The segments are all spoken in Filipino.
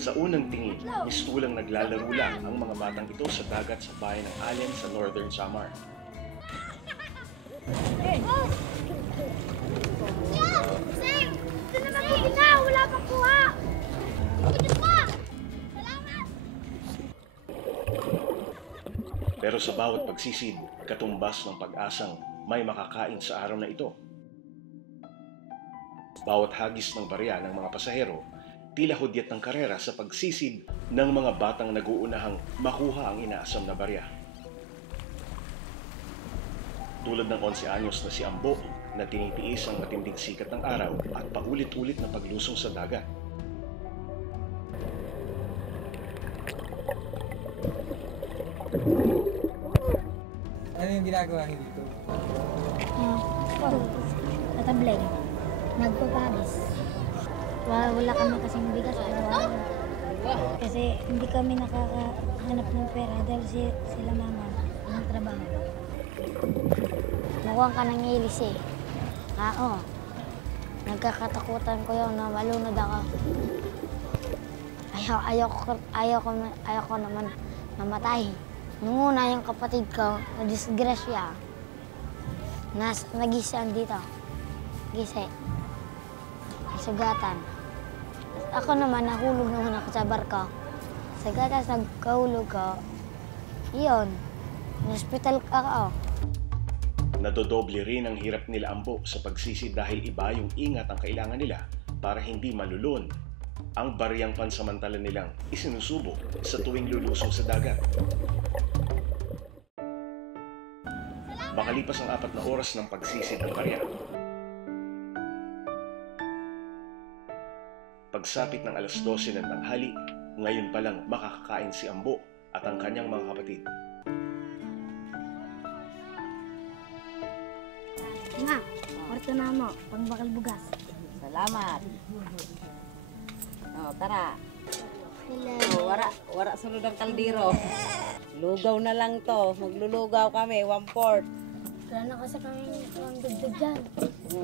Sa unang tingin, mistulang naglalaro lang ang mga batang ito sa dagat sa bayan ng Allen sa Northern Samar. Sir! Ito na magiging na! Wala pang kuha! Diyos mo! Salamat! Pero sa bawat pagsisid, katumbas ng pag-asang may makakain sa araw na ito. Bawat hagis ng barya ng mga pasahero, tila hudyat ng karera sa pagsisid ng mga batang nag-uunahang makuha ang inaasam na barya. Tulad ng 11 anyos na si Ambo na tinitiis ang matinding sikat ng araw at paulit-ulit na paglusong sa dagat. Ano yung ginagawa niyo dito? Natablay. Nagpapagis. Wala kami kasing bigas. Kasi hindi kami nakakahanap ng pera dahil sila mama ng trabaho. Nakuha ka ng ilis eh. Oo. Nagkakatakutan ko yun na malunod ako. Ayaw ko naman mamatay. Nung una yung kapatid ko, na-disgrasya. Nagisian dito. Gise. Sugatan. Ako naman, nahulog naman ako sa barko. Sa gatas, nagkahulog ko. Iyon. Na-hospital ako. Nadodoble rin ang hirap nila Ambo sa pagsisid dahil iba yung ingat ang kailangan nila para hindi malulon ang bariyang pansamantala nilang isinusubo sa tuwing lulusong sa dagat. Makalipas ang 4 na oras ng pagsisid ng barya, pagsapit ng alas 12 ng tanghali, ngayon pa lang makakakain si Ambo at ang kanyang mga kapatid. Nga, kwarto na mo, pangbakal bugas. Salamat. Oh, tara. Hello. Oh, wara sunod ang kaldero. Lugaw na lang to. Maglulugaw kami, 1/4. Wala na kasi kami ang dagdag dyan.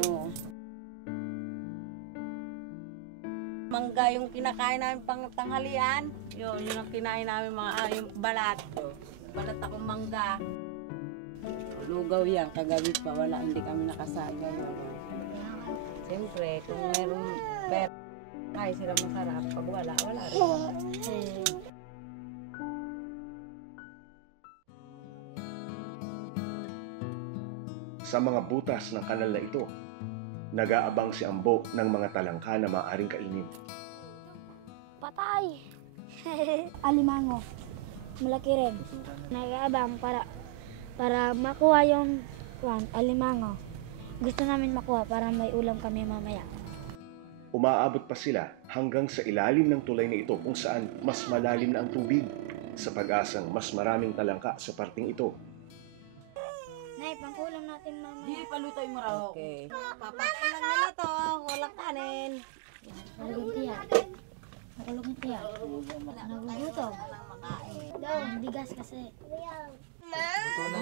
Oh. Mangga yung kinakain namin pang tanghalian. Yun ang kinain namin yung balat. Balat akong mangga. Lugaw yan, kagabi pa, hindi kami nakasain ngayon. Siyempre, kung mayroong pera, ay sila masarap. Pag wala rin. Sa mga butas ng kanal na ito, nag-aabang si Ambo ng mga talangka na maaaring kainin. Patay! Alimango. Malaki rin. Nag-aabang para makuha yung alimango. Gusto namin makuha para may ulam kami mamaya. Umaabot pa sila hanggang sa ilalim ng tulay na ito kung saan mas malalim na ang tubig sa pag-asang mas maraming talangka sa parting ito. Nay, pangkulam natin mamaya. Di, palutoy mo raw. Okay. Papatay lang nila to. Walang kanin. Nalugod tiya. Nakulog na tiya. Nagugutom. Ang bigas kasi.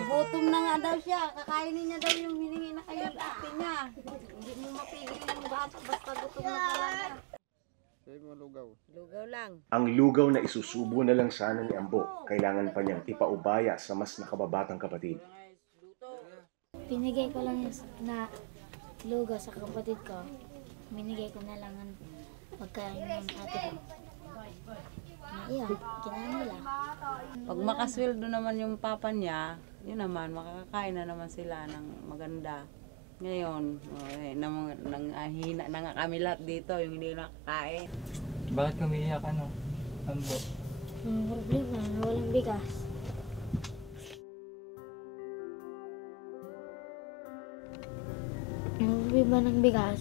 Gutom na nga daw siya. Kakainin niya daw yung hiningi na kayo ate niya. Hindi mo mapigil yung bata basta gutom na talaga. Lugaw lang. Ang lugaw na isusubo na lang sana ni Ambo, kailangan pa niyang ipaubaya sa mas nakababatang kapatid. Pinigay ko lang na lugaw sa kapatid ko. Binigay ko na lang ang pagkain ng ate ko. Iyon, kinain nila. Pag makasweldo naman yung papa niya, yun naman, makakakain na naman sila ng maganda. Ngayon, nanghihina na nga kami lahat dito, yung hindi nakakain. Bakit kumiiyak Ambo? Ang problema, walang bigas. Ang problema ng bigas,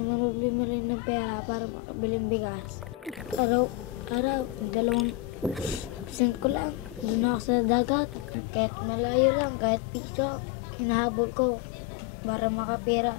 ang problema rin ng pera para makabili ng bigas. Araw, 2 absent ko lang. Doon ako sa dagat. Kahit malayo lang, kahit piso, hinahabol ko para makapera.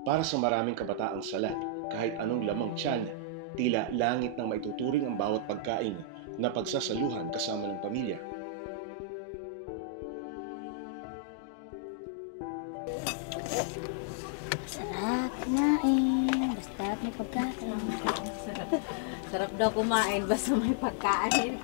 Para sa maraming kabataang salat, kahit anong lamang tiyan, tila langit ng maituturing ang bawat pagkain na pagsasaluhan kasama ng pamilya. may pagkain. Sarap daw kumain basta may pagkain.